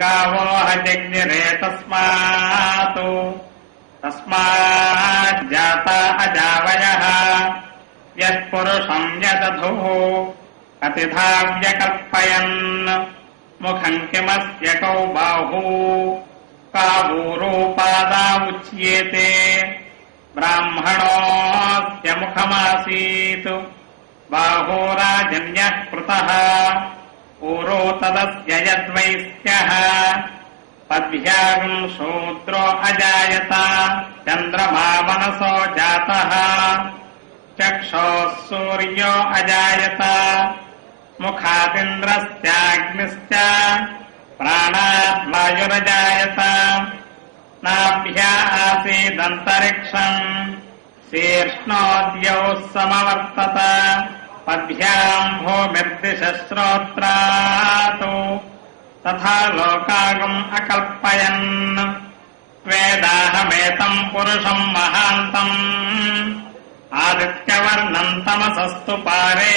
गावो हजग्निरे तस्माज्जाता अजावयः यत्पुरुषं यदधुः अतिधाव्यकल्पयन् मुखं किमस्य कौ बाहू कावूरोपादा उच्येते ब्राह्मणोऽस्य मुखमासीत् बाहोराजन्यः कृतः ऊरो तदस्य यद्वैस्यः पद्भ्यागं शूद्रो अजायत चन्द्रमा मनसो जातः चक्षोः सूर्यो अजायत मुखादिन्द्रश्चाग्निश्च प्राणात् वायुरजायत नाभ्या आसीदन्तरिक्षम् शीर्ष्णोद्यौ समवर्तत पद्भ्याम् भूमिर्दिशश्रोत्रात् तथा लोकागम् अकल्पयन् वेदाहमेतम् पुरुषम् महान्तम् आदित्यवर्णम् तमसस्तु पारे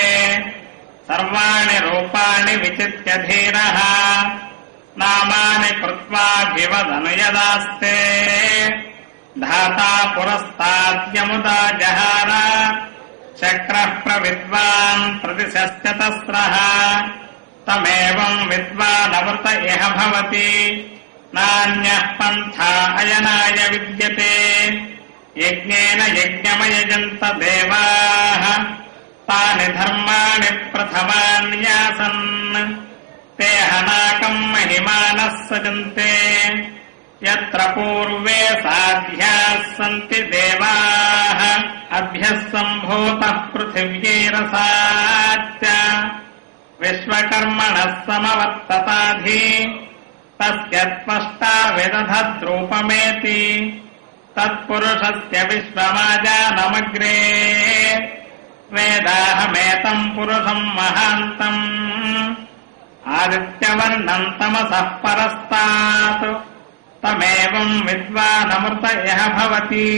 सर्वाणि रूपाणि विचित्य धीरः नामानि कृत्वाभिवदनु यदास्ते धाता पुरस्ताद्यमुदा जहार चक्रः प्रविद्वान् प्रतिशस्त्यतस्रः तमेवम् विद्वानवृत इह भवति नान्यः पन्था अयनाय विद्यते यज्ञेन यज्ञमयजन्त देवाः तानि धर्माणि प्रथमान्यासन् ते हनाकम् महिमानः सजन्ते यत्र पूर्वे साध्याः सन्ति देवाः अभ्यः सम्भूतः पृथिव्यैरसाच्च विश्वकर्मणः समवर्तताधि तस्य त्वष्टा विदधद्रूपमेति तत्पुरुषस्य विश्वमाजानमग्रे वेदाहमेतम् पुरुषम् महान्तम् आदित्यवर्णम् तमसः परस्तात् तमेवम् विद्वानमृत इह भवति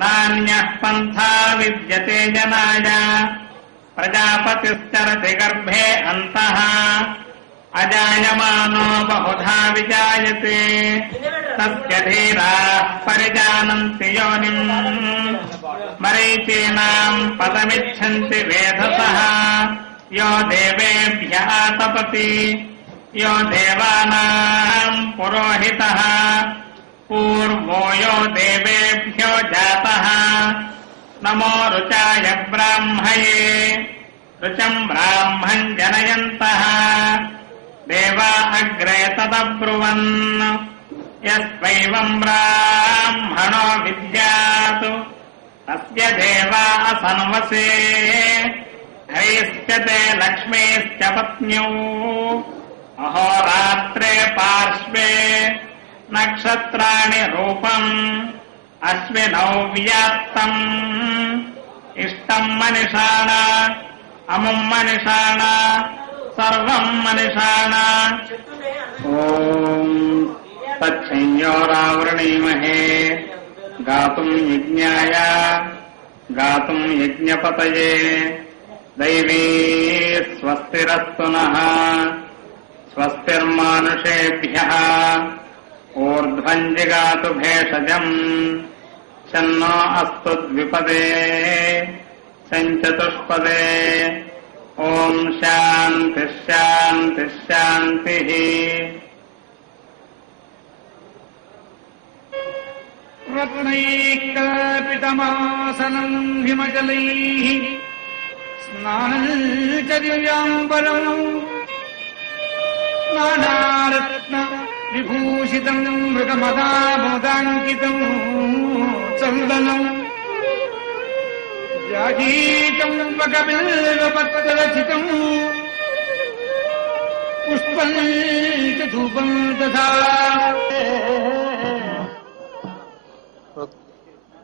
नान्यः पन्था विद्यते जनाय प्रजापतिश्चरति गर्भे अन्तः अजायमानो बहुधा विजायते तस्य धीराः परिजानन्ति योनिम् मरीचीनाम् पदमिच्छन्ति वेधसः यो देवेभ्यः तपति यो देवानाम् पुरोहितः पूर्वो यो देवेभ्यो जातः नमो ऋचाय ब्राह्मये ऋचम् ब्राह्मम् जनयन्तः देवा अग्रे तदब्रुवन् यस्वैवम् ब्राह्मणो विद्यात् तस्य देवा असन्वसे हरिश्च ते लक्ष्मीश्च पत्न्यौ अहोरात्रे पार्श्वे नक्षत्राणि रूपम् अश्विनौ व्याप्तम् इष्टम् मनिषाण अमुम् मनिषाण सर्वम् मनिषाण ओम् तच्छंयोरावृणीमहे गातुम् यज्ञाय गातुम् यज्ञपतये दैवी स्वस्तिरस्तु नः स्वस्तिर्मानुषेभ्यः ऊर्ध्वम् जिगातु भेषजम् शन्नो अस्तु द्विपदे सञ्चतुष्पदे ॐ शान्तिः शान्तिः शान्तिः। रत्नैकल्पितमासनम् हिमजलैः स्नानञ्चर्याम्बरम् नानारत्न विभूषितम् मृगमदामुदाङ्कितम् चन्दनम् जाजीचम्बकबिल्वपत्ररचितम् पुष्पम् च धूपम् तथा।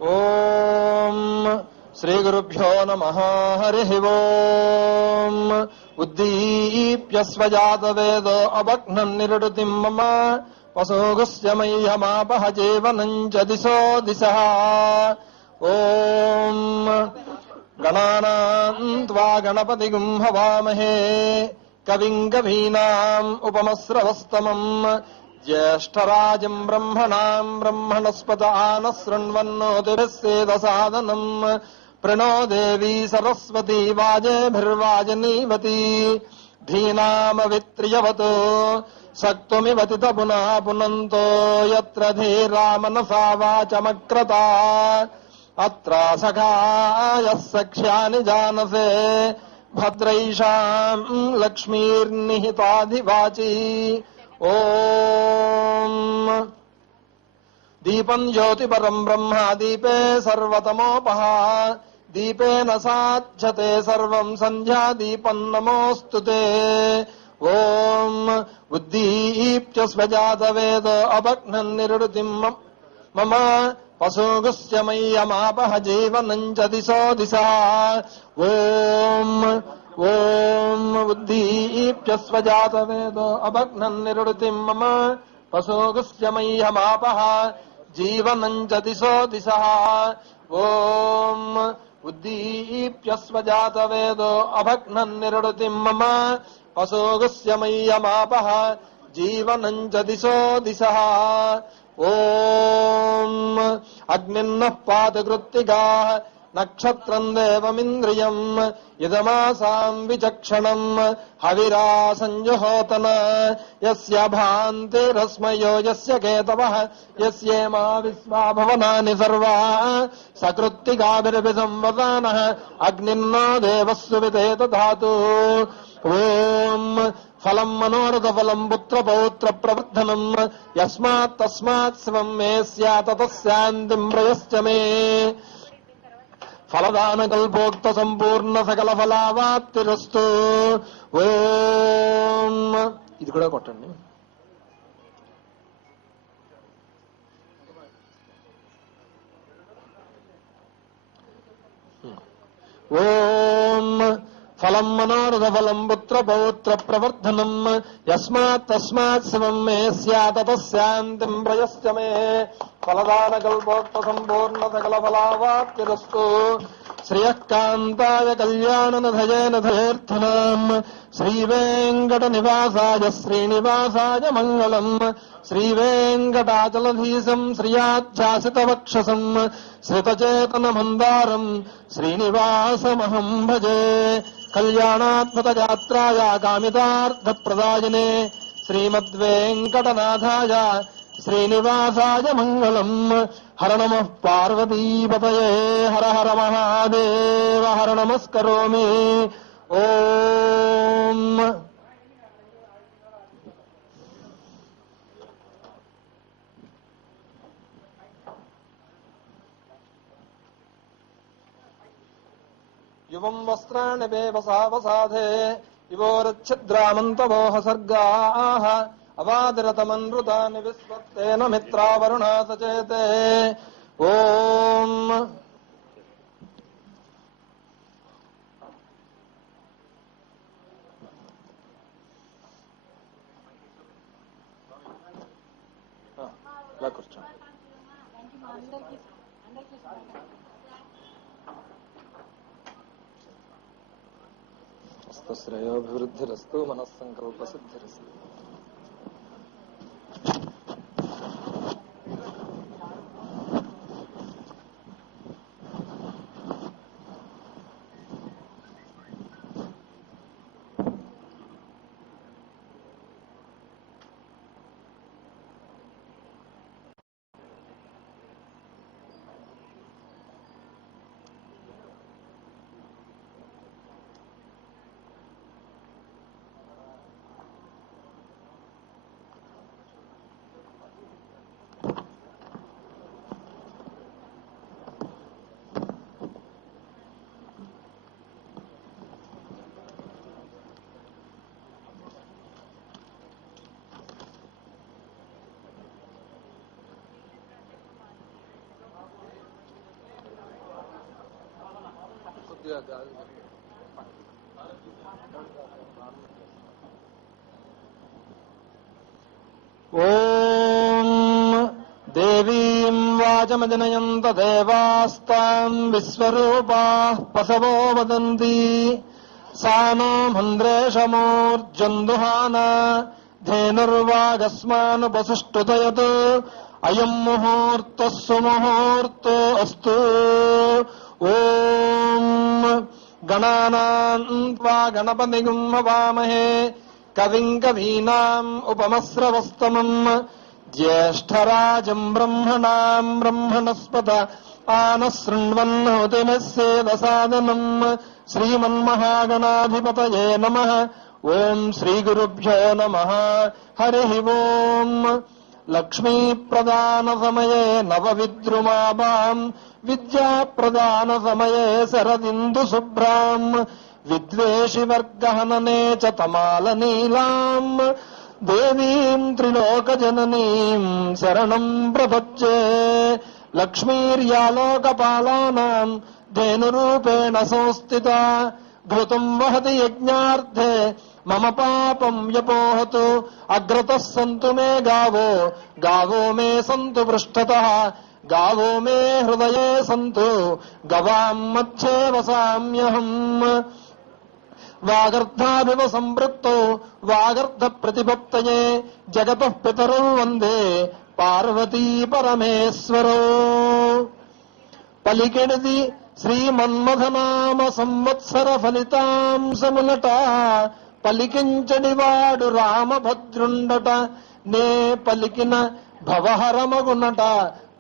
ఓం శ్రీ గురుభ్యో నమః. హరిః ఓం. ఉద్దీప్య స్వజాతవేదో అభగ్నం నిరుడుతిం మమ వసోగుస్య మయ్యమాపహ జీవనం చ దిశో దిశః. ఓం గణానాం త్వా గణపతిగుం హవామహే కవిం కవీనాం ఉపమస్రవస్తమం జ్యేష్ఠరాజం బ్రహ్మణాం బ్రహ్మణస్పత ఆనః శృణ్వన్నోతిభిస్సేదసాదనం ప్రణో దేవీ సరస్వతీ వాజేభిర్వాజనీవతి ధీనామవిత్రియవతో సక్తుమివతి పునః పునంతో యత్ర ధీరామనసా వాచమక్రతా అత్ర సఖాయః సఖ్యాని జానసే భద్రైషాం లక్ష్మీర్నిహితాధివాచీ. ఓం దీపం జ్యోతిపరం బ్రహ్మ దీపే సర్వతమోపహ దీపేన సాధ్యతే సర్వం సంధ్యా దీపం నమోస్తుతే. ఓం ఉద్దీప్య స్వజాతవేదో అభగ్నం నిరుడుతిం మమ పశోగుస్య మయ్యమాపహ జీవనం చ దిశో దిశః. ఓం ఓం ఉద్దీప్య స్వజాతవేదో అభగ్నం నిరుడుతిం మమ పశోగుస్య మయ్యమాపహ జీవనం చ దిశో దిశః. ఓం ఉద్దీప్య స్వజాతవేదో అభగ్నం నిరుడుతిం మమ పశోగుస్య మయ్యమాపహ జీవనం చ దిశో దిశః. ఓం అగ్నిన్నః పాతు కృత్తిగాః నక్షత్రం దేవమింద్రియం ఇదమాసాం విచక్షణం హవిరా సంజుహోతన యస్య భాంతిరస్మయో యస్య కేతవః యస్యేమా విశ్వా భవనాని సర్వా సకృత్తిగాభిరభి సంవదానః అగ్నిన్నో దేవస్సు విదేత ధాతు. ఓం ఫలం మనోరథ ఫలం పుత్ర పౌత్ర ప్రవర్ధనం యస్మాత్ తస్మాత్ శివం మే స్యాత్ తస్యాంతిం ప్రయశ్చ మే ఫలదాన కల్పోక్త సంపూర్ణ సకల ఫలావాప్తిరస్తు. ఓం ఇది కూడా కొట్టండి. ఓం ఫలం మనోరథ ఫలం పుత్ర పౌత్ర ప్రవర్ధనం యస్మాత్ తస్మాత్ శివం మే స్యాత్ తస్యాంతిం ప్రయశ్చ మే ఫలదాన కల్పోక్త సంపూర్ణ సకల ఫలావాప్తిరస్తు. శ్రియః కాంతాయ కళ్యాణనిధయేన ధయేర్థనాం శ్రీవేంకట నివాసాయ శ్రీనివాసాయ మంగళం. శ్రీవేంకటాచలధీశం శ్రియాధ్యాసిత వక్షసం శ్రితచేతన మందారం శ్రీనివాసమహం భజే. కళ్యాణాత్మక యాత్రాయ కామితార్థ ప్రదాయనే శ్రీమద్వేంకటనాథాయ శ్రీనివాసాయ మంగళం. హర నమః పార్వతీపతయే హర హర మహాదేవ హర నమస్కరోమి. ఓం యువం వస్త్రాణి వేవసావసాధే ఇవోరచ్ఛిద్రామంతవోహ సర్గాః అవాదిరతమన్రుతాని విశ్వత్తేన మిత్రావరుణా సచేతే. ఓం కూర్చో. శ్రేయోభివృద్ధిరస్తు మనస్సంకల్ప సిద్ధిరస్తు. ఓం దేవీం వాచమజనయంత దేవాస్తాం విశ్వరూపాః పశవో వదంతి సా నో మంద్రేషమూర్జందుహాన ధేనుర్వాగస్మానుపసుష్టుతయత్ అయం ముహూర్తః సుముహూర్తో అస్తు. ఓం గణానాం త్వా గణపతిం హవామహే కవిం కవీనాం ఉపమస్రవస్తమం జ్యేష్ఠరాజం బ్రహ్మణాం బ్రహ్మణస్పత ఆనశృణ్వన్నోతిమస్యేదసాదనం. శ్రీమన్మహాగణాధిపతయే నమః. ఓం శ్రీగురుభ్యో నమః. హరి ఓం. లక్ష్మీప్రదాన సమయే నవవిద్రుమాభాం విద్యాప్రదాన సమయే శరదిందు శుభ్రాం విద్వేషివర్గహననే చ తమాలనీలాం దేవీం త్రిలోకజననీం శరణం ప్రపద్యే. లక్ష్మీర్యాలోకపాలానాం ధేనురూపేణ సంస్థిత ఘృతం వహతి యజ్ఞార్థే మమ పాపం వ్యపోహతు. అగ్రతః సంతు మే గావో గావో మే సంతు పృష్ఠతః గావో మే హృదయే సంతు గవాం మధ్యే వసామ్యహం. వాగర్ధాభివ సంపృక్తో వాగర్ధ ప్రతిపత్తయే జగతః పితరౌ వందే పార్వతీ పరమేశ్వరో. పలికెడిది శ్రీమన్మథనామ సంవత్సర ఫలితాంశములట పలికించడివాడు రామభద్రుండట నే పలికిన భవహరమగునట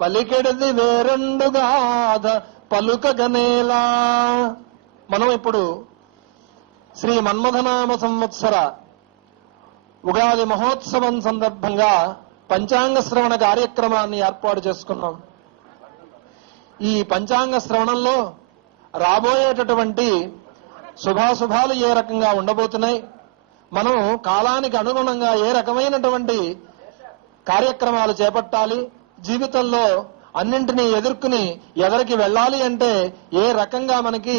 పలికెడిది వేరెండుగాధ పలుకగనేలా. మనం ఇప్పుడు శ్రీ మన్మథనామ సంవత్సర ఉగాది మహోత్సవం సందర్భంగా పంచాంగ శ్రవణ కార్యక్రమాన్ని ఏర్పాటు చేసుకున్నాం. ఈ పంచాంగ శ్రవణంలో రాబోయేటటువంటి శుభాశుభాలు ఏ రకంగా ఉండబోతున్నాయి, మనం కాలానికి అనుగుణంగా ఏ రకమైనటువంటి కార్యక్రమాలు చేపట్టాలి, జీవితంలో అన్నింటినీ ఎదుర్కొని ఎదరికి వెళ్ళాలి అంటే ఏ రకంగా మనకి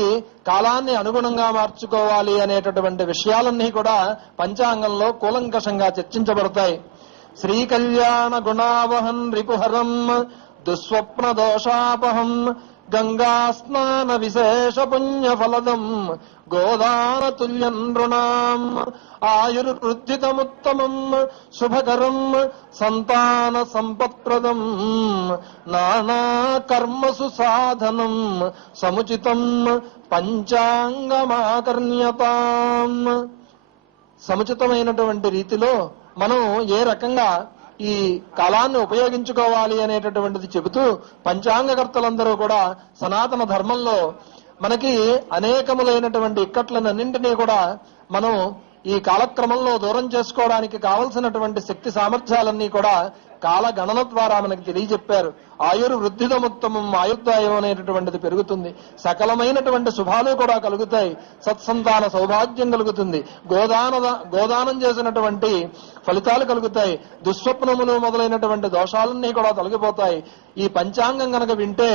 కాలాన్ని అనుగుణంగా మార్చుకోవాలి అనేటటువంటి విషయాలన్నీ కూడా పంచాంగంలో కూలంకషంగా చర్చించబడతాయి. శ్రీ కళ్యాణ గుణావహం రిపుహరం దుస్వప్న దోషాపహం గంగా స్నాన విశేష పుణ్య ఫలదం గోదాన తుల్యం నృణాం ఆయుర్వృద్ధితముత్తమం శుభకరం సంతాన సంపత్ప్రదం నానా కర్మసు సాధనం సముచితం పంచాంగమాకర్ణ్యతాం. సముచితమైనటువంటి రీతిలో మనం ఏ రకంగా ఈ కాలాన్ని ఉపయోగించుకోవాలి అనేటటువంటిది చెబుతూ పంచాంగకర్తలందరూ కూడా సనాతన ధర్మంలో మనకి అనేకములైనటువంటి ఇక్కట్లనన్నింటినీ కూడా మనం ఈ కాలక్రమంలో దూరం చేసుకోవడానికి కావలసినటువంటి శక్తి సామర్థ్యాలన్నీ కూడా కాల గణన ద్వారా మనకి తెలియజెప్పారు. ఆయుర్వృద్ధిదముత్తమం ఆయుర్దాయం అనేటటువంటిది పెరుగుతుంది, సకలమైనటువంటి శుభాలు కూడా కలుగుతాయి, సత్సంతాన సౌభాగ్యం కలుగుతుంది, గోదానం చేసినటువంటి ఫలితాలు కలుగుతాయి, దుస్వప్నములు మొదలైనటువంటి దోషాలన్నీ కూడా తొలగిపోతాయి. ఈ పంచాంగం గనక వింటే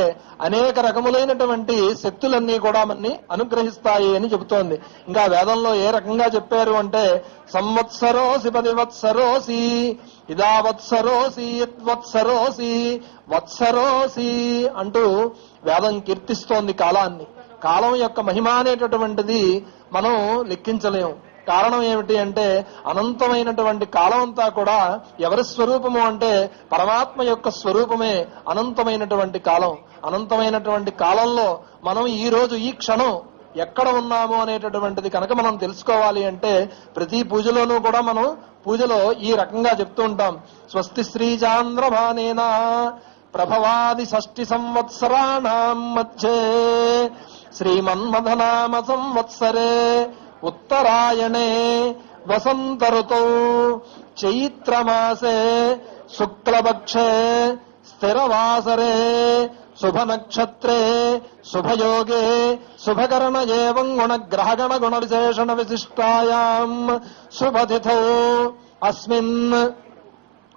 అనేక రకములైనటువంటి శక్తులన్నీ కూడా మనని అనుగ్రహిస్తాయి అని చెబుతోంది. ఇంకా వేదంలో ఏ రకంగా చెప్పారు అంటే సంవత్సరోసి 10 వత్సరోసి ఇదా వత్సరోసి యద్వత్సరోసి వత్సరోసి అంటూ వేదం కీర్తిస్తోంది కాలాన్ని. కాలం యొక్క మహిమ అనేటటువంటిది మనం లెక్కించలేము. కారణం ఏమిటి అంటే అనంతమైనటువంటి కాలం అంతా కూడా ఎవరి స్వరూపము అంటే పరమాత్మ యొక్క స్వరూపమే అనంతమైనటువంటి కాలం. అనంతమైనటువంటి కాలంలో మనం ఈ రోజు ఈ క్షణం ఎక్కడ ఉన్నాము అనేటటువంటిది కనుక మనం తెలుసుకోవాలి అంటే ప్రతి పూజలోనూ కూడా మనం పూజలో ఈ రకంగా చెప్తూ ఉంటాం. స్వస్తి శ్రీచాంద్రమానేనా ప్రభవాది షష్ఠి సంవత్సరాణం మధ్యే శ్రీమన్మథనామ సంవత్సరే ఉత్తరాయణే వసంత ఋతౌ చైత్రమాసే శుక్లపక్షే స్థిరవాసరే శుభ నక్షత్రే శుభయోగే శుభకరణ ఏవం గుణగ్రహగణ గుణ విశేషణ విశిష్టాయాం శుభతిథౌ అస్మిన్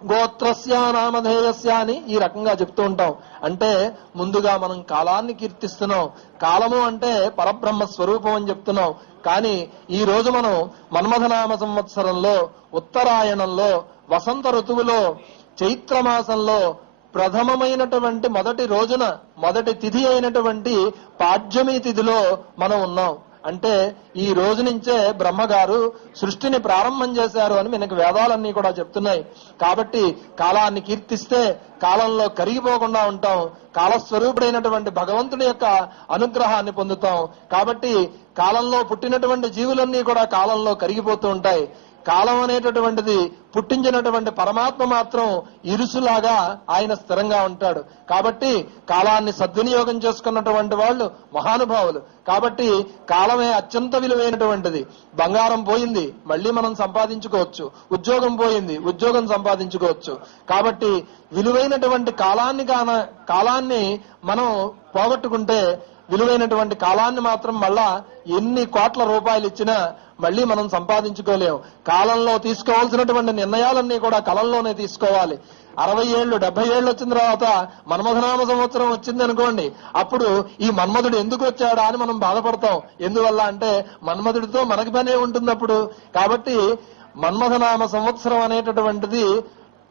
గోత్రస్య నామధేయస్య అని ఈ రకంగా చెప్తూ ఉంటాం. అంటే ముందుగా మనం కాలాన్ని కీర్తిస్తున్నాం. కాలము అంటే పరబ్రహ్మ స్వరూపం అని చెప్తున్నాం. కానీ ఈ రోజు మనం మన్మథనామ సంవత్సరంలో ఉత్తరాయణంలో వసంత ఋతువులో చైత్రమాసంలో ప్రథమమైనటువంటి మొదటి రోజున మొదటి తిథి అయినటువంటి పాడ్యమి తిథిలో మనం ఉన్నాం. అంటే ఈ రోజు నుంచే బ్రహ్మగారు సృష్టిని ప్రారంభం చేశారు అని మనకు వేదాలన్నీ కూడా చెప్తున్నాయి. కాబట్టి కాలాన్ని కీర్తిస్తే కాలంలో కరిగిపోకుండా ఉంటాం. కాలస్వరూపుడైనటువంటి భగవంతుడి యొక్క అనుగ్రహాన్ని పొందుతాం. కాబట్టి కాలంలో పుట్టినటువంటి జీవులన్నీ కూడా కాలంలో కరిగిపోతూ ఉంటాయి. కాలం అనేటటువంటిది పుట్టించినటువంటి పరమాత్మ మాత్రం ఇరుసులాగా ఆయన స్థిరంగా ఉంటాడు. కాబట్టి కాలాన్ని సద్వినియోగం చేసుకున్నటువంటి వాళ్ళు మహానుభావులు. కాబట్టి కాలమే అత్యంత విలువైనటువంటిది. బంగారం పోయింది, మళ్ళీ మనం సంపాదించుకోవచ్చు. ఉద్యోగం పోయింది, ఉద్యోగం సంపాదించుకోవచ్చు. కాబట్టి విలువైనటువంటి కాలాన్ని మనం పోగొట్టుకుంటే విలువైనటువంటి కాలాన్ని మాత్రం మళ్ళా ఎన్ని కోట్ల రూపాయలు ఇచ్చినా మళ్ళీ మనం సంపాదించుకోలేము. కాలంలో తీసుకోవాల్సినటువంటి నిర్ణయాలన్నీ కూడా కాలంలోనే తీసుకోవాలి. 60 ఏళ్ళు 70 ఏళ్ళు వచ్చిన తర్వాత మన్మథనామ సంవత్సరం వచ్చింది అనుకోండి, అప్పుడు ఈ మన్మధుడు ఎందుకు వచ్చాడా అని మనం బాధపడతాం. ఎందువల్ల అంటే మన్మధుడితో మనకి పనే ఉంటుంది అప్పుడు. కాబట్టి మన్మథనామ సంవత్సరం అనేటటువంటిది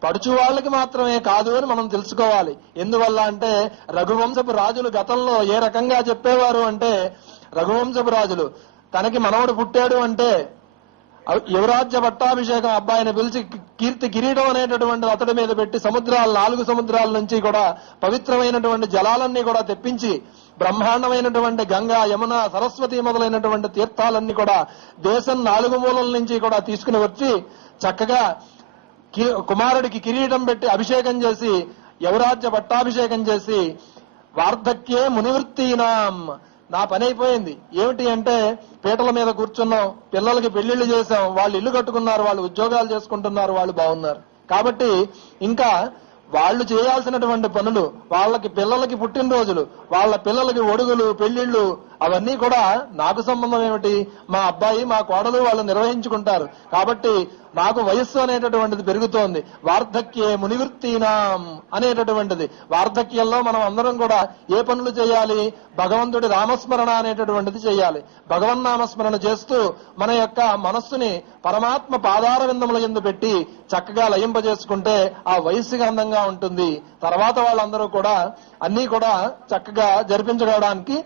పడుచు వాళ్ళకి మాత్రమే కాదు అని మనం తెలుసుకోవాలి. ఎందువల్ల అంటే రఘువంశపు రాజులు గతంలో ఏ రకంగా చెప్పేవారు అంటే, రఘువంశపు రాజులు తనకి మనవడు పుట్టాడు అంటే యువరాజ్య పట్టాభిషేకం అబ్బాయిని పిలిచి కీర్తి కిరీటం అనేటటువంటి అతడి మీద పెట్టి సముద్రాలు 4 సముద్రాల నుంచి కూడా పవిత్రమైనటువంటి జలాలన్నీ కూడా తెప్పించి బ్రహ్మాండమైనటువంటి గంగా యమున సరస్వతి మొదలైనటువంటి తీర్థాలన్నీ కూడా దేశం 4 మూలల నుంచి కూడా తీసుకుని వచ్చి చక్కగా కుమారుడికి కిరీటం పెట్టి అభిషేకం చేసి యువరాజ్య పట్టాభిషేకం చేసి వార్ధక్యే మునివృత్తీనాం నా పని అయిపోయింది. ఏమిటి అంటే పీటల మీద కూర్చున్నాం, పిల్లలకి పెళ్లిళ్లు చేశాం, వాళ్ళు ఇల్లు కట్టుకున్నారు, వాళ్ళు ఉద్యోగాలు చేసుకుంటున్నారు, వాళ్ళు బాగున్నారు. కాబట్టి ఇంకా వాళ్ళు చేయాల్సినటువంటి పనులు, వాళ్ళకి పిల్లలకి పుట్టినరోజులు, వాళ్ళ పిల్లలకి ఒడుగులు పెళ్లిళ్లు అవన్నీ కూడా నాకు సంబంధం ఏమిటి? మా అబ్బాయి మా కోడలు వాళ్ళు నిర్వహించుకుంటారు. కాబట్టి నాకు వయస్సు అనేటటువంటిది పెరుగుతోంది. వార్ధక్యే మునివృత్తీనాం అనేటటువంటిది. వార్ధక్యంలో మనం అందరం కూడా ఏ పనులు చేయాలి? భగవంతుడి రామస్మరణ అనేటటువంటిది చేయాలి. భగవన్నామస్మరణ చేస్తూ మన యొక్క మనస్సుని పరమాత్మ పాదార విందముల యందు పెట్టి చక్కగా లయింపజేసుకుంటే ఆ వయస్సు అందంగా ఉంటుంది. తర్వాత వాళ్ళందరూ కూడా అన్ని కూడా చక్కగా జరిపించుకోవడానికి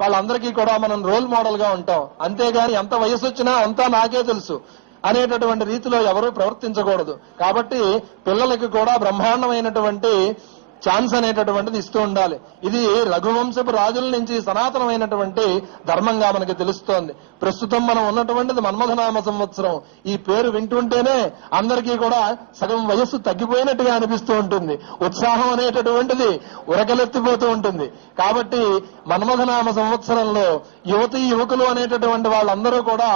వాళ్ళందరికీ కూడా మనం రోల్ మోడల్ గా ఉంటాం. అంతేగాని ఎంత వయసు వచ్చినా అంతా నాకే తెలుసు అనేటటువంటి రీతిలో ఎవరూ ప్రవర్తించకూడదు. కాబట్టి పిల్లలకి కూడా బ్రహ్మాండమైనటువంటి ఛాన్స్ అనేటటువంటిది ఇస్తూ ఉండాలి. ఇది రఘువంశపు రాజుల నుంచి సనాతనమైనటువంటి ధర్మంగా మనకి తెలుస్తోంది. ప్రస్తుతం మనం ఉన్నటువంటిది మన్మథనామ సంవత్సరం. ఈ పేరు వింటుంటేనే అందరికీ కూడా సగం వయస్సు తగ్గిపోయినట్టుగా అనిపిస్తూ ఉంటుంది. ఉత్సాహం అనేటటువంటిది ఉరకలెత్తిపోతూ ఉంటుంది. కాబట్టి మన్మథనామ సంవత్సరంలో యువతీ యువకులు అనేటటువంటి వాళ్ళందరూ కూడా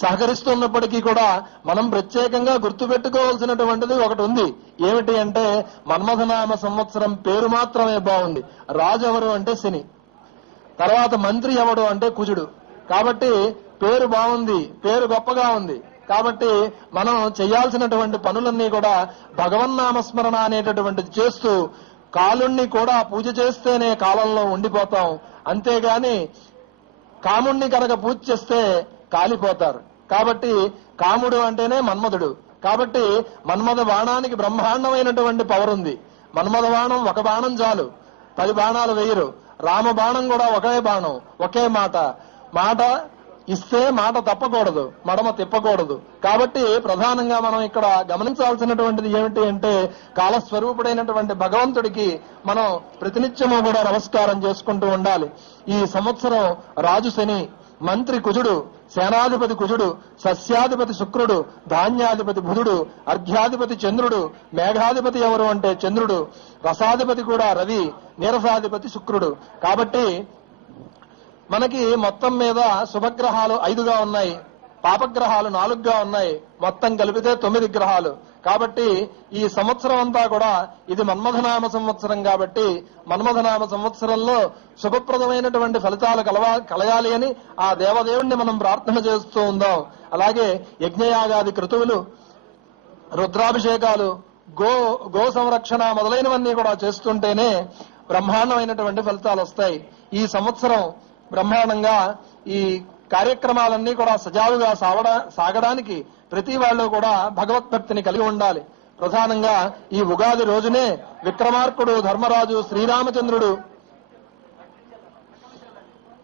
సహకరిస్తున్నప్పటికీ కూడా మనం ప్రత్యేకంగా గుర్తుపెట్టుకోవాల్సినటువంటిది ఒకటి ఉంది. ఏమిటి అంటే మన్మథనామ సంవత్సరం పేరు మాత్రమే బాగుంది. రాజు ఎవరు అంటే శని, తర్వాత మంత్రి ఎవడు అంటే కుజుడు. కాబట్టి పేరు బాగుంది, పేరు గొప్పగా ఉంది. కాబట్టి మనం చేయాల్సినటువంటి పనులన్నీ కూడా భగవన్నామస్మరణ అనేటటువంటిది చేస్తూ కాలుణ్ణి కూడా పూజ చేస్తేనే కాలంలో ఉండిపోతాం. అంతేగాని కాముణ్ణి కనుక పూజ చేస్తే కాలిపోతారు. కాబట్టి కాముడు అంటేనే మన్మధుడు. కాబట్టి మన్మథ బాణానికి బ్రహ్మాండమైనటువంటి పవర్ ఉంది. మన్మథ బాణం ఒక బాణం చాలు, 10 బాణాలు వేయరు. రామబాణం కూడా ఒకే బాణం, ఒకే మాట. మాట ఇస్తే మాట తప్పకూడదు, మడమ తిప్పకూడదు. కాబట్టి ప్రధానంగా మనం ఇక్కడ గమనించాల్సినటువంటిది ఏమిటి అంటే కాలస్వరూపుడైనటువంటి భగవంతుడికి మనం ప్రతినిత్యము కూడా నమస్కారం చేసుకుంటూ ఉండాలి. ఈ సంవత్సరం రాజు శని, మంత్రి కుజుడు, సేనాధిపతి కుజుడు, సస్యాధిపతి శుక్రుడు, ధాన్యాధిపతి బుధుడు, అర్ఘ్యాధిపతి చంద్రుడు, మేఘాధిపతి ఎవరు అంటే చంద్రుడు, రసాధిపతి కూడా రవి, నీరసాధిపతి శుక్రుడు. కాబట్టి మనకి మొత్తం మీద శుభగ్రహాలు 5గా ఉన్నాయి, పాపగ్రహాలు 4గా ఉన్నాయి, మొత్తం కలిపితే 9 గ్రహాలు. కాబట్టి ఈ సంవత్సరం అంతా కూడా ఇది మన్మథనామ సంవత్సరం. కాబట్టి మన్మథనామ సంవత్సరంలో శుభప్రదమైనటువంటి ఫలితాలు కలగాలి అని ఆ దేవదేవుణ్ణి మనం ప్రార్థన చేస్తూ ఉందాం. అలాగే యజ్ఞయాగాది క్రతువులు, రుద్రాభిషేకాలు, గో సంరక్షణ మొదలైనవన్నీ కూడా చేస్తుంటేనే బ్రహ్మాండమైనటువంటి ఫలితాలు వస్తాయి. ఈ సంవత్సరం బ్రహ్మాండంగా ఈ కార్యక్రమాలన్నీ కూడా సజావుగా సాగడానికి ప్రతి వాళ్ళు కూడా భగవద్భక్తిని కలిగి ఉండాలి. ప్రధానంగా ఈ ఉగాది రోజునే విక్రమార్కుడు ధర్మరాజు శ్రీరామచంద్రుడు,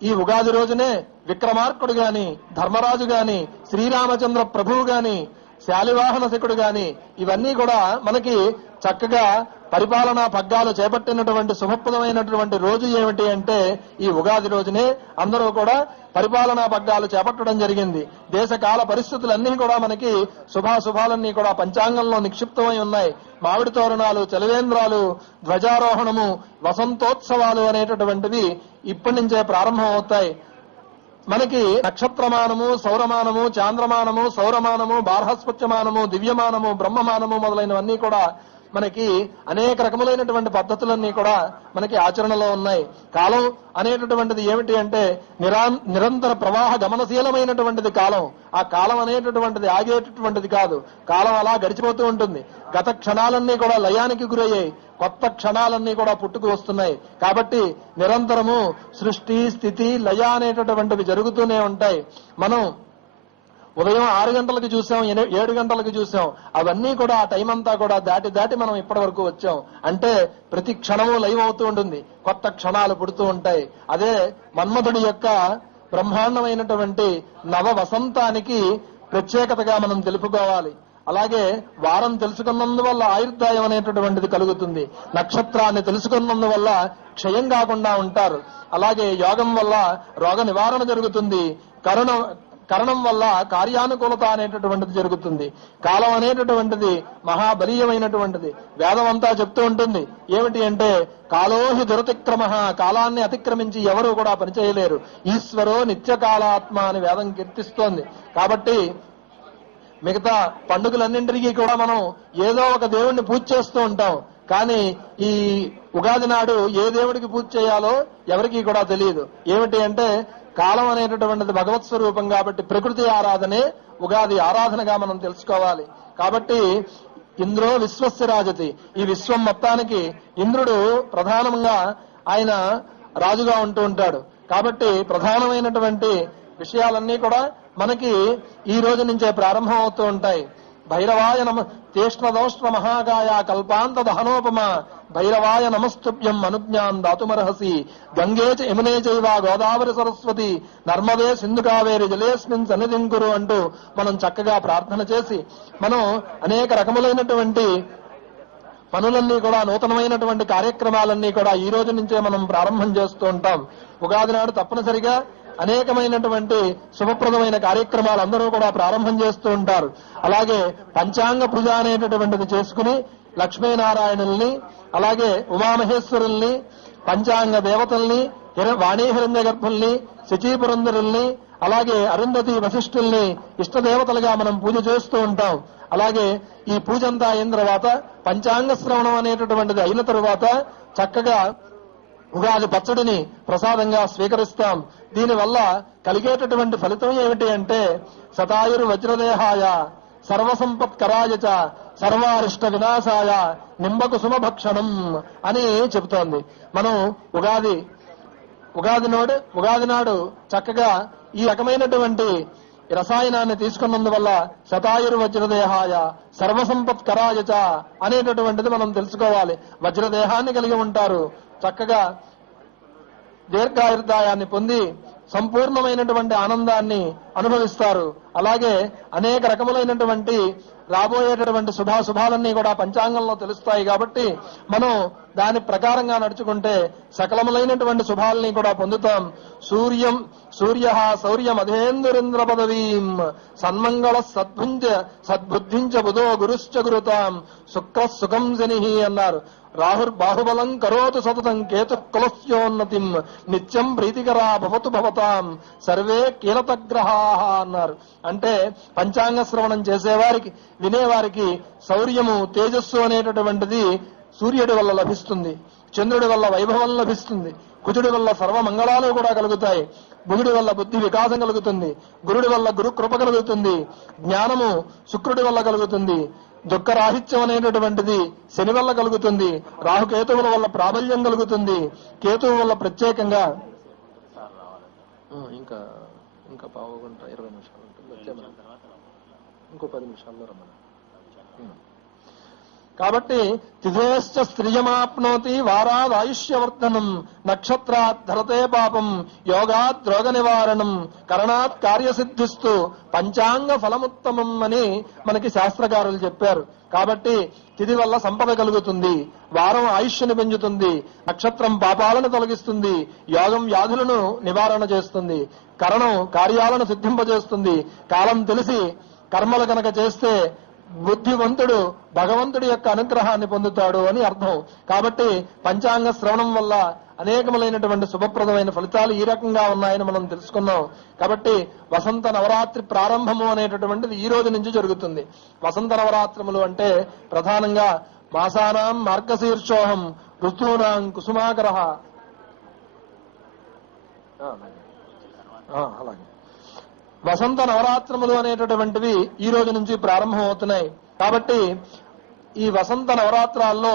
ఈ ఉగాది రోజునే విక్రమార్కుడు గాని, ధర్మరాజు గాని, శ్రీరామచంద్ర ప్రభువు గాని, శాలివాహన శకుడు గాని ఇవన్నీ కూడా మనకి చక్కగా పరిపాలనా పగ్గాలు చేపట్టినటువంటి శుభప్రదమైనటువంటి రోజు ఏమిటి అంటే ఈ ఉగాది రోజునే అందరూ కూడా పరిపాలనా పగ్గాలు చేపట్టడం జరిగింది. దేశకాల పరిస్థితులన్నీ కూడా మనకి శుభాశుభాలన్నీ కూడా పంచాంగంలో నిక్షిప్తమై ఉన్నాయి. మామిడి తోరణాలు, చలివేంద్రాలు, ధ్వజారోహణము, వసంతోత్సవాలు అనేటటువంటివి ఇప్పటి నుంచే ప్రారంభం అవుతాయి. మనకి నక్షత్రమానము, సౌరమానము, చాంద్రమానము, సౌరమానము, బార్హస్పత్యమానము, దివ్యమానము, బ్రహ్మమానము మొదలైనవన్నీ కూడా మనకి అనేక రకములైనటువంటి పద్ధతులన్నీ కూడా మనకి ఆచరణలో ఉన్నాయి. కాలం అనేటటువంటిది ఏమిటి అంటే నిరంతర ప్రవాహ గమనశీలమైనటువంటిది కాలం. ఆ కాలం అనేటటువంటిది ఆగేటటువంటిది కాదు. కాలం అలా గడిచిపోతూ ఉంటుంది. గత క్షణాలన్నీ కూడా లయానికి గురయ్యాయి, కొత్త క్షణాలన్నీ కూడా పుట్టుకు వస్తున్నాయి. కాబట్టి నిరంతరము సృష్టి, స్థితి, లయ అనేటటువంటివి జరుగుతూనే ఉంటాయి. మనం ఉదయం 6 గంటలకు చూసాం, 7 గంటలకు చూసాం, అవన్నీ కూడా ఆ టైం అంతా కూడా దాటి మనం ఇప్పటి వరకు వచ్చాం. అంటే ప్రతి క్షణము లైవ్ అవుతూ ఉంటుంది, కొత్త క్షణాలు పుడుతూ ఉంటాయి. అదే మన్మథుడి యొక్క బ్రహ్మాండమైనటువంటి నవ వసంతానికి ప్రత్యేకతగా మనం తెలుపుకోవాలి. అలాగే వారం తెలుసుకున్నందువల్ల ఆయుర్దాయం అనేటటువంటిది కలుగుతుంది. నక్షత్రాన్ని తెలుసుకున్నందువల్ల క్షయం కాకుండా ఉంటారు. అలాగే యోగం వల్ల రోగ నివారణ జరుగుతుంది. కరణం వల్ల కార్యానుకూలత అనేటటువంటిది జరుగుతుంది. కాలం అనేటటువంటిది మహాబలీయమైనటువంటిది. వేదం అంతా చెప్తూ ఉంటుంది ఏమిటి అంటే కాలోహి దురతిక్రమ, కాలాన్ని అతిక్రమించి ఎవరు కూడా పనిచేయలేరు. ఈశ్వరో నిత్యకాలాత్మ అని వేదం కీర్తిస్తోంది. కాబట్టి మిగతా పండుగలన్నింటికీ కూడా మనం ఏదో ఒక దేవుణ్ణి పూజ చేస్తూ ఉంటాం. కానీ ఈ ఉగాది నాడు ఏ దేవుడికి పూజ చేయాలో ఎవరికీ కూడా తెలియదు. ఏమిటి అంటే కాలం అనేటటువంటిది భగవత్ స్వరూపం. కాబట్టి ప్రకృతి ఆరాధనే ఉగాది ఆరాధనగా మనం తెలుసుకోవాలి. కాబట్టి ఇంద్రో విశ్వస్య రాజతి, ఈ విశ్వం మొత్తానికి ఇంద్రుడు ప్రధానంగా ఆయన రాజుగా ఉంటూ ఉంటాడు. కాబట్టి ప్రధానమైనటువంటి విషయాలన్నీ కూడా మనకి ఈ రోజు నుంచే ప్రారంభం అవుతూ ఉంటాయి. భైరవాయ నమ తీష్ణదోష్ణ మహాగాయ కల్పాంత దహనోపమ భైరవాయ నమస్తుభ్యం అనుజ్ఞాన్ దాతుమర్హసి గంగే చ యమునే చైవ గోదావరి సరస్వతి నర్మదే సింధు కావేరి జలేస్మిన్ సన్నిధింకురు అంటూ మనం చక్కగా ప్రార్థన చేసి మనం అనేక రకములైనటువంటి పనులన్నీ కూడా నూతనమైనటువంటి కార్యక్రమాలన్నీ కూడా ఈ రోజు నుంచే మనం ప్రారంభం చేస్తూ ఉంటాం. ఉగాది నాడు తప్పనిసరిగా అనేకమైనటువంటి శుభప్రదమైన కార్యక్రమాలు అందరూ కూడా ప్రారంభం చేస్తూ ఉంటారు. అలాగే పంచాంగ పూజ అనేటటువంటిది చేసుకుని లక్ష్మీనారాయణుల్ని, అలాగే ఉమామహేశ్వరుల్ని, పంచాంగ దేవతల్ని, వాణీ హిరణ్య గర్భుల్ని, శచీపురంధరుల్ని, అలాగే అరుంధతి వశిష్ఠుల్ని ఇష్టదేవతలుగా మనం పూజ చేస్తూ ఉంటాం. అలాగే ఈ పూజ అంతా అయిన తర్వాత పంచాంగ శ్రవణం అనేటటువంటిది అయిన తరువాత చక్కగా ఉగాది పచ్చడిని ప్రసాదంగా స్వీకరిస్తాం. దీనివల్ల కలిగేటటువంటి ఫలితం ఏమిటి అంటే శతాయుర్ వజ్రదేహాయ సర్వసంపత్కరాయ చ సర్వారిష్ట వినాశాయ నింబకుసుమ భక్షణం అని చెబుతోంది. మనం ఉగాది నాడు చక్కగా ఈ రకమైనటువంటి రసాయనాన్ని తీసుకున్నందువల్ల శతాయుర్ వజ్రదేహాయ సర్వసంపత్కరాయ చ అనేటటువంటిది మనం తెలుసుకోవాలి. వజ్రదేహాన్ని కలిగి ఉంటారు. చక్కగా దీర్ఘాయుర్దాయాన్ని పొంది సంపూర్ణమైనటువంటి ఆనందాన్ని అనుభవిస్తారు. అలాగే అనేక రకములైనటువంటి రాబోయేటటువంటి శుభాశుభాలన్నీ కూడా పంచాంగంలో తెలుస్తాయి. కాబట్టి మనం దాని ప్రకారంగా నడుచుకుంటే సకలములైనటువంటి శుభాలని కూడా పొందుతాం. సూర్య శౌర్యమధేంద్రేంద్ర పదవీం సన్మంగళ సద్బుద్ధించ బుధో గురుశ్చ గురుతాం శుక్ర సుఖం శని అన్నారు. రాహుర్బాహుబలం కరోతు సతతం కేతు కులస్యోన్నతిం నిత్యం ప్రీతికరా భవతు భవతాం సర్వే కీలతగ్రహా అన్నారు. అంటే పంచాంగ శ్రవణం చేసేవారికి వినేవారికి శౌర్యము తేజస్సు అనేటటువంటిది సూర్యుడి వల్ల లభిస్తుంది, చంద్రుడి వల్ల వైభవం లభిస్తుంది, కుజుడి వల్ల సర్వమంగళాలు కూడా కలుగుతాయి, బుధుడి వల్ల బుద్ధి వికాసం కలుగుతుంది, గురుడి వల్ల గురు కృప కలుగుతుంది, జ్ఞానము శుక్రుడి వల్ల కలుగుతుంది, దుఃఖరాహిత్యం అనేటటువంటిది శని వల్ల కలుగుతుంది, రాహుకేతువుల వల్ల ప్రాబల్యం కలుగుతుంది, కేతువు వల్ల ప్రత్యేకంగా ఇంకా ఇంకా పావుగంట 20 నిమిషాలు ఉంటుంది, ఇంకో 10 నిమిషాల్లో రమ్మని. కాబట్టి తిథేశ్చ స్త్రియమాప్నోతి వారాదాయుష్యవర్ధనం నక్షత్రాత్ ధరతే పాపం యోగాత్ రోగ నివారణం కరణాత్ కార్యసిద్ధిస్తూ పంచాంగ ఫలముత్తమం అని మనకి శాస్త్రకారులు చెప్పారు. కాబట్టి తిథి వల్ల సంపద కలుగుతుంది, వారం ఆయుష్ని పెంచుతుంది, నక్షత్రం పాపాలను తొలగిస్తుంది, యోగం వ్యాధులను నివారణ చేస్తుంది, కరణం కార్యాలను సిద్ధింపజేస్తుంది, కాలం తెలిసి కర్మలు కనుక చేస్తే బుద్ధివంతుడు భగవంతుడి యొక్క అనుగ్రహాన్ని పొందుతాడు అని అర్థం. కాబట్టి పంచాంగ శ్రవణం వల్ల అనేకములైనటువంటి శుభప్రదమైన ఫలితాలు ఈ రకంగా ఉన్నాయని మనం తెలుసుకున్నాం. కాబట్టి వసంత నవరాత్రి ప్రారంభము అనేటటువంటిది ఈ రోజు నుంచి జరుగుతుంది. వసంత నవరాత్రములు అంటే ప్రధానంగా మాసానాం మార్గశీర్షోహం ఋతూనాం కుసుమాకర. అలాగే వసంత నవరాత్రములు అనేటటువంటివి ఈ రోజు నుంచి ప్రారంభం అవుతున్నాయి. కాబట్టి ఈ వసంత నవరాత్రాల్లో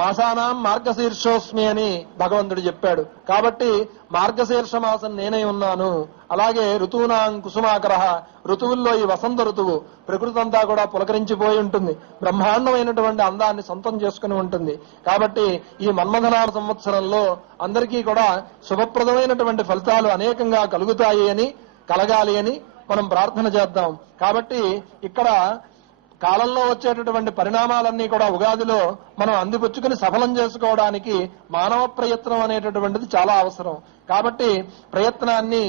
మాసానాం మార్గశీర్షోస్మి అని భగవంతుడు చెప్పాడు. కాబట్టి మార్గశీర్ష మాసం నేనే ఉన్నాను. అలాగే ఋతువునాం కుసుమాకర, ఋతువుల్లో ఈ వసంత ఋతువు ప్రకృతి అంతా కూడా పులకరించిపోయి ఉంటుంది, బ్రహ్మాండమైనటువంటి అందాన్ని సొంతం చేసుకుని ఉంటుంది. కాబట్టి ఈ మన్మథనామ సంవత్సరంలో అందరికీ కూడా శుభప్రదమైనటువంటి ఫలితాలు అనేకంగా కలగాలి అని మనం ప్రార్థన చేద్దాం. కాబట్టి ఇక్కడ కాలంలో వచ్చేటటువంటి పరిణామాలన్నీ కూడా ఉగాదిలో మనం అందిపుచ్చుకుని సఫలం చేసుకోవడానికి మానవ ప్రయత్నం అనేటటువంటిది చాలా అవసరం. కాబట్టి ప్రయత్నాన్ని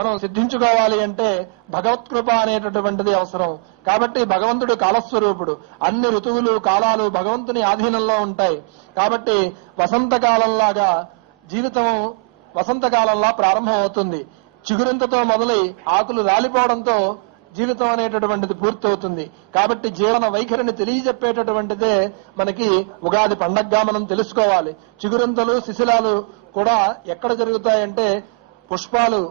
మనం సిద్ధించుకోవాలి అంటే భగవత్కృప అనేటటువంటిది అవసరం. కాబట్టి భగవంతుడు కాలస్వరూపుడు, అన్ని ఋతువులు కాలాలు భగవంతుని ఆధీనంలో ఉంటాయి. కాబట్టి వసంతకాలంలాగా జీవితం వసంతకాలంలా ప్రారంభం అవుతుంది. చిగురింతతో మొదలై ఆకులు రాలిపోవడంతో జీవితం అనేటటువంటిది పూర్తవుతుంది. కాబట్టి జీవన వైఖరిని తెలియజెప్పేటటువంటిదే మనకి ఉగాది పండగగా మనం తెలుసుకోవాలి. చిగురింతలు శిశిలాలు కూడా ఎక్కడ జరుగుతాయంటే పుష్పాలు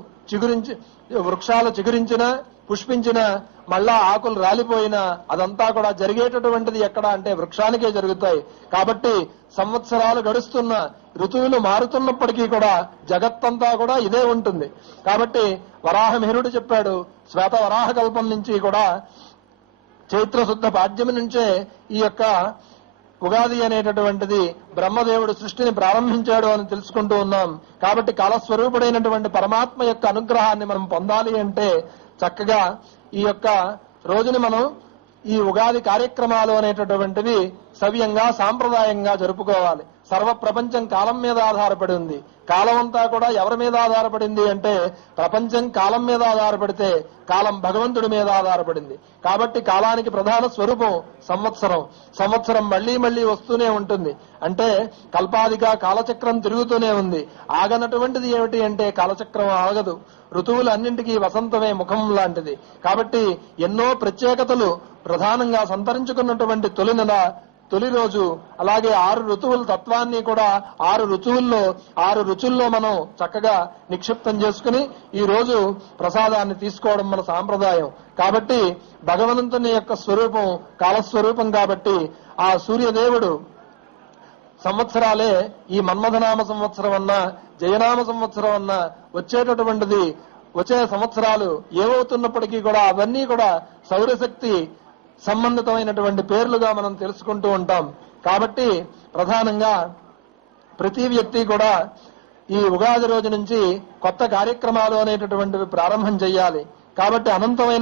వృక్షాలు చిగురించిన పుష్పించిన మళ్ళా ఆకులు రాలిపోయినా అదంతా కూడా జరిగేటటువంటిది ఎక్కడ అంటే వృక్షానికే జరుగుతాయి. కాబట్టి సంవత్సరాలు గడుస్తున్న ఋతువులు మారుతున్నప్పటికీ కూడా జగత్తంతా కూడా ఇదే ఉంటుంది. కాబట్టి వరాహమిహిరుడు చెప్పాడు, శ్వేత వరాహ కల్పం నుంచి కూడా చైత్రశుద్ధ పాడ్యమి నుంచే ఈ యొక్క ఉగాది అనేటటువంటిది బ్రహ్మదేవుడు సృష్టిని ప్రారంభించాడు అని తెలుసుకుంటూ ఉన్నాం. కాబట్టి కాలస్వరూపుడైనటువంటి పరమాత్మ యొక్క అనుగ్రహాన్ని మనం పొందాలి అంటే చక్కగా ఈ యొక్క రోజుని మనం ఈ ఉగాది కార్యక్రమాలు అనేటటువంటివి సవ్యంగా సాంప్రదాయంగా జరుపుకోవాలి. సర్వ ప్రపంచం కాలం మీద ఆధారపడి ఉంది. కాలం అంతా కూడా ఎవరి మీద ఆధారపడింది అంటే ప్రపంచం కాలం మీద ఆధారపడితే కాలం భగవంతుడి మీద ఆధారపడింది. కాబట్టి కాలానికి ప్రధాన స్వరూపం సంవత్సరం మళ్లీ మళ్లీ వస్తూనే ఉంటుంది. అంటే కల్పాదిగా కాలచక్రం తిరుగుతూనే ఉంది. ఆగనటువంటిది ఏమిటి అంటే కాలచక్రం ఆగదు. ఋతువులు అన్నింటికీ వసంతమే ముఖం లాంటిది. కాబట్టి ఎన్నో ప్రత్యేకతలు ప్రధానంగా సంతరించుకున్నటువంటి తొలి రోజు, అలాగే 6 ఋతువుల తత్వాన్ని కూడా 6 రుచుల్లో మనం చక్కగా నిక్షిప్తం చేసుకుని ఈ రోజు ప్రసాదాన్ని తీసుకోవడం మన సాంప్రదాయం. కాబట్టి భగవంతుని యొక్క స్వరూపం కాలస్వరూపం. కాబట్టి ఆ సూర్యదేవుడు సంవత్సరాలే ఈ మన్మథనామ సంవత్సరం అన్నా జయనామ సంవత్సరం అన్నా వచ్చే సంవత్సరాలు ఏమవుతున్నప్పటికీ కూడా అవన్నీ కూడా సౌరశక్తి సంబంధితమైనటువంటి పేర్లుగా మనం తెలుసుకుంటూ ఉంటాం. కాబట్టి ప్రధానంగా ప్రతి వ్యక్తి కూడా ఈ ఉగాది రోజు నుంచి కొత్త కార్యక్రమాలు అనేటటువంటివి ప్రారంభం చేయాలి. కాబట్టి అనంతమైన